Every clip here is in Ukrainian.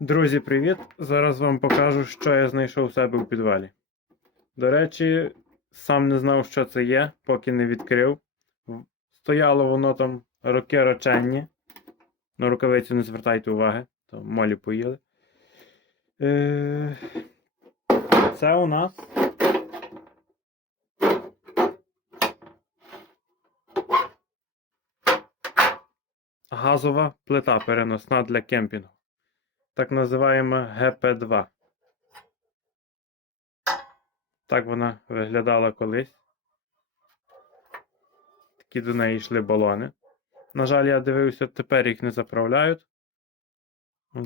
Друзі, привіт! Зараз вам покажу, що я знайшов у себе у підвалі. До речі, сам не знав, що це є, поки не відкрив. Стояло воно там роки роченні. На рукавицю не звертайте уваги, то молі поїли. Е... Це у нас. Газова плита переносна для кемпінгу так називаємо ГП2. Так вона виглядала колись. Такі до неї йшли балони. На жаль, я дивився, тепер їх не заправляють.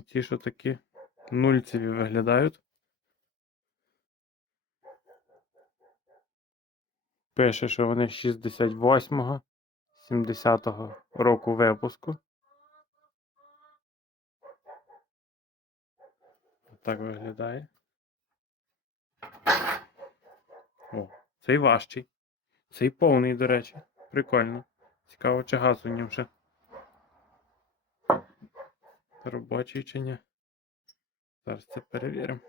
Ті, що такі нульцеві виглядають. Пише, що вони 68-го, 70-го року випуску. Так виглядає. О, цей важчий. Цей повний, до речі. Прикольно. Цікаво, чи газ у ньому ще. Робочий чи ні. Зараз це перевіримо.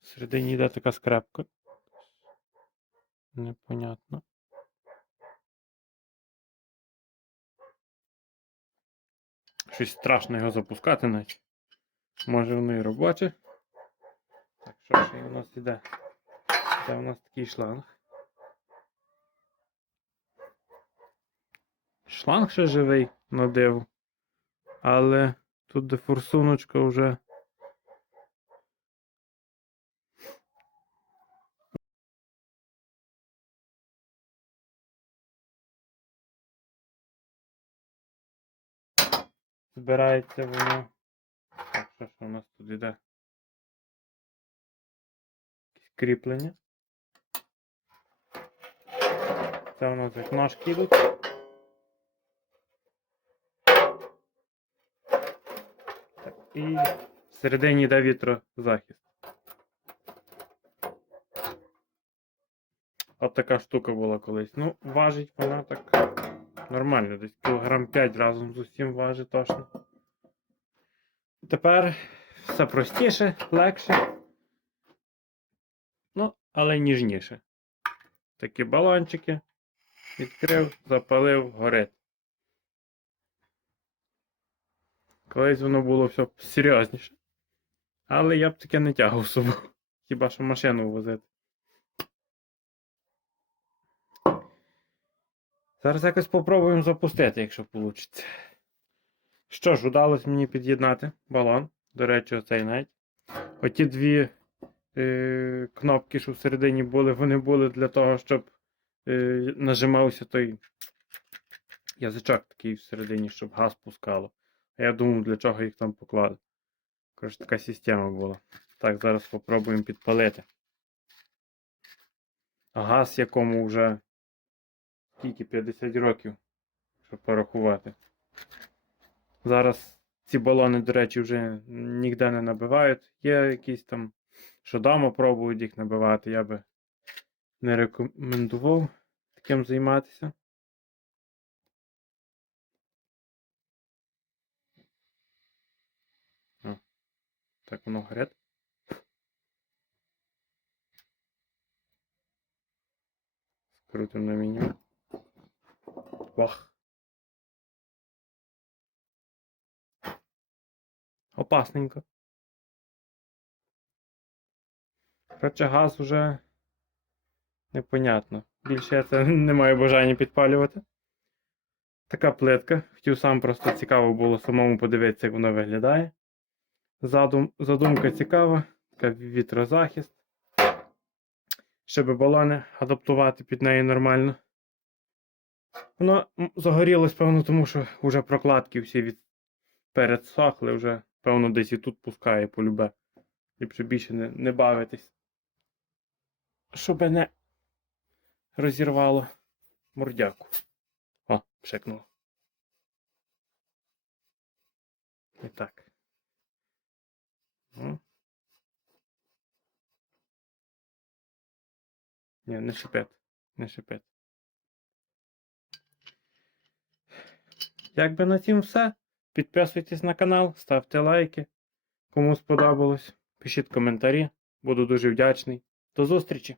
Всередині йде така скрепка. Непонятно. Щось страшно його запускати наче. Може воно і робоче. Так, що ще у нас іде? Це у нас такий шланг. Шланг ще живий на диву. Але тут де форсуночка вже. Збирається воно. Так, що ж у нас тут іде? Якісь кріплення. Це у нас ножки йдуть. Так, і всередині йде вітрозахист. От така штука була колись. Ну, важить вона так нормально, десь кілограм 5 разом з усім важить точно. Тепер все простіше, легше. Ну, але ніжніше. Такі балончики. Відкрив, запалив, горить. Колись воно було все серйозніше. Але я б таке не тягав з собою. Хіба що машину возити. Зараз якось попробуємо запустити, якщо вийде. Що ж, удалось мені під'єднати балон. До речі, оцей навіть. Оті дві е, кнопки, що всередині були, вони були для того, щоб е, нажимався той язичок такий всередині, щоб газ пускало. А я думав, для чого їх там поклали. Коротше, така система була. Так, зараз спробуємо підпалити. Газ, якому вже скільки 50 років, щоб порахувати. Зараз ці балони, до речі, вже ніде не набивають. Є якісь там, що дома пробують їх набивати. Я би не рекомендував таким займатися. О, так воно горить. Скрутимо на меню. Вах. Опасненько. Хоча газ уже непонятно. Більше я це не маю бажання підпалювати. Така плитка. Хотів сам просто цікаво було самому подивитися, як воно виглядає. Задум... Задумка цікава, така вітрозахист. Щоб балони адаптувати під неї нормально. Воно загорілось, певно, тому що вже прокладки всі від... передсохли, вже, певно, десь і тут пускає полюбе. Ліпше більше не, не бавитись. Щоб не розірвало мордяку. О, пшикнуло. І так. О. Ні, не шипить. Не шипить. Якби на цім все. Підписуйтесь на канал, ставте лайки. Кому сподобалось, пишіть коментарі. Буду дуже вдячний. До зустрічі!